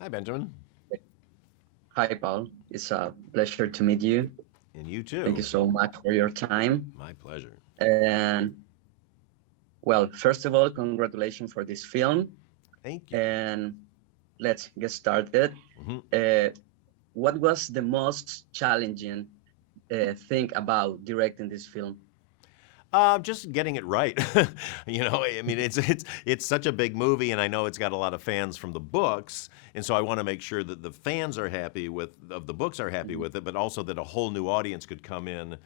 Hi, Benjamin. Hi, Paul. It's a pleasure to meet you. And you Thank you too. so much for your time. My pleasure. And well, first of all, congratulations for this film. Thank you. And let's get started. hmm Uh, what was the most challenging thing about directing this film? just getting it right. I mean, it's such a big movie, and I know it's got a lot of fans from the books, and so I want to make sure that the fans are happy with of the books are happy with it, but also that a whole new audience could come in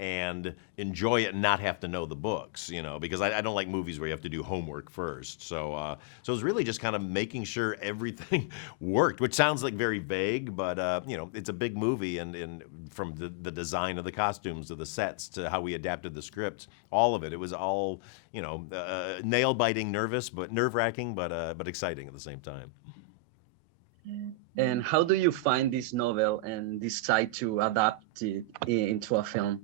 and enjoy it and not have to know the books, because I don't like movies where you have to do homework first. So it's really just kind of making sure everything worked, which sounds like very vague, but it's a big movie, and from the design of the costumes to the sets to how we adapted the script, all of it, it was all nail biting, nervous, but nerve wracking, but exciting at the same time. And how do you find this novel and decide to adapt it into a film?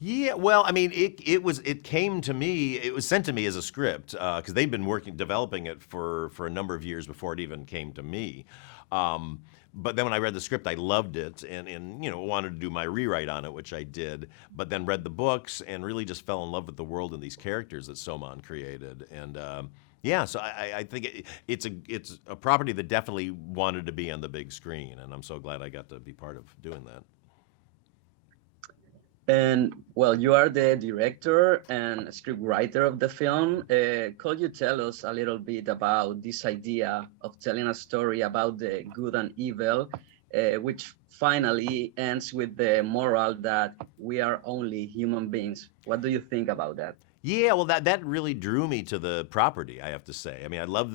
Yeah, well, I mean, it came to me. It was sent to me as a script because they'd been working developing it for a number of years before it even came to me. But then when I read the script, I loved it and wanted to do my rewrite on it, which I did. But then read the books and really just fell in love with the world and these characters that Soman created. And yeah, so I think it's a property that definitely wanted to be on the big screen, and I'm so glad I got to be part of doing that. And well, you are the director and scriptwriter of the film. Could you tell us a little bit about this idea of telling a story about the good and evil, which finally ends with the moral that we are only human beings? What do you think about that? Yeah, well, that really drew me to the property. I have to say. I mean, I love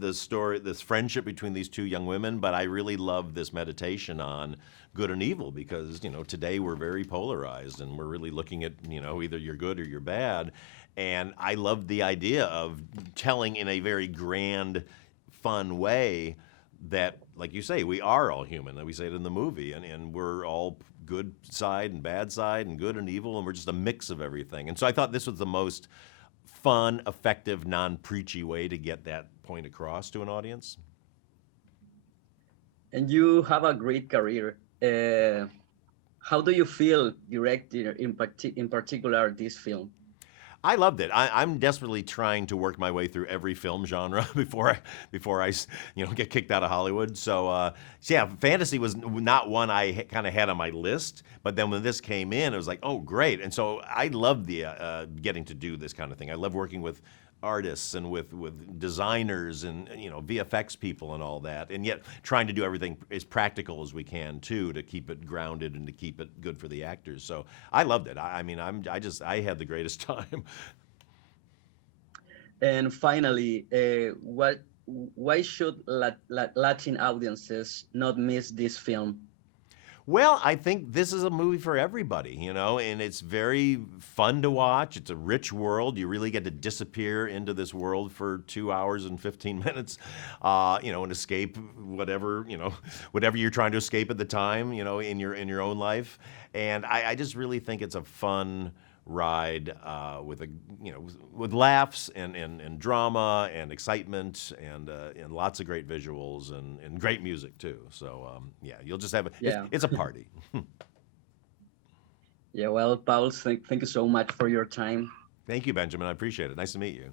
the story, this friendship between these two young women, but I really love this meditation on good and evil because today we're very polarized and we're really looking at either you're good or you're bad, and I love the idea of telling in a very grand, fun way that, like you say, we are all human. And we say it in the movie, and we're all good side and bad side, and good and evil, and we're just a mix of everything. And so I thought this was the most fun, effective, non-preachy way to get that point across to an audience. And you have a great career. How do you feel directing in particular this film? I loved it. I'm desperately trying to work my way through every film genre before I get kicked out of Hollywood. So yeah, fantasy was not one I kind of had on my list. But then when this came in, it was like, oh, great. And so I love the getting to do this kind of thing. I love working with artists and with designers and VFX people and all that, and yet trying to do everything as practical as we can too to keep it grounded and to keep it good for the actors. So I loved it. I mean, I had the greatest time. And finally, why should Latin audiences not miss this film? Well, I think this is a movie for everybody, and it's very fun to watch. It's a rich world. You really get to disappear into this world for 2 hours and 15 minutes, and escape whatever you're trying to escape at the time, in your own life. And I just really think it's a fun ride with laughs and drama and excitement and lots of great visuals and great music too. So yeah, you'll just have Yeah, it's a party. yeah. Well, Paul, thank you so much for your time. Thank you, Benjamin. I appreciate it. Nice to meet you.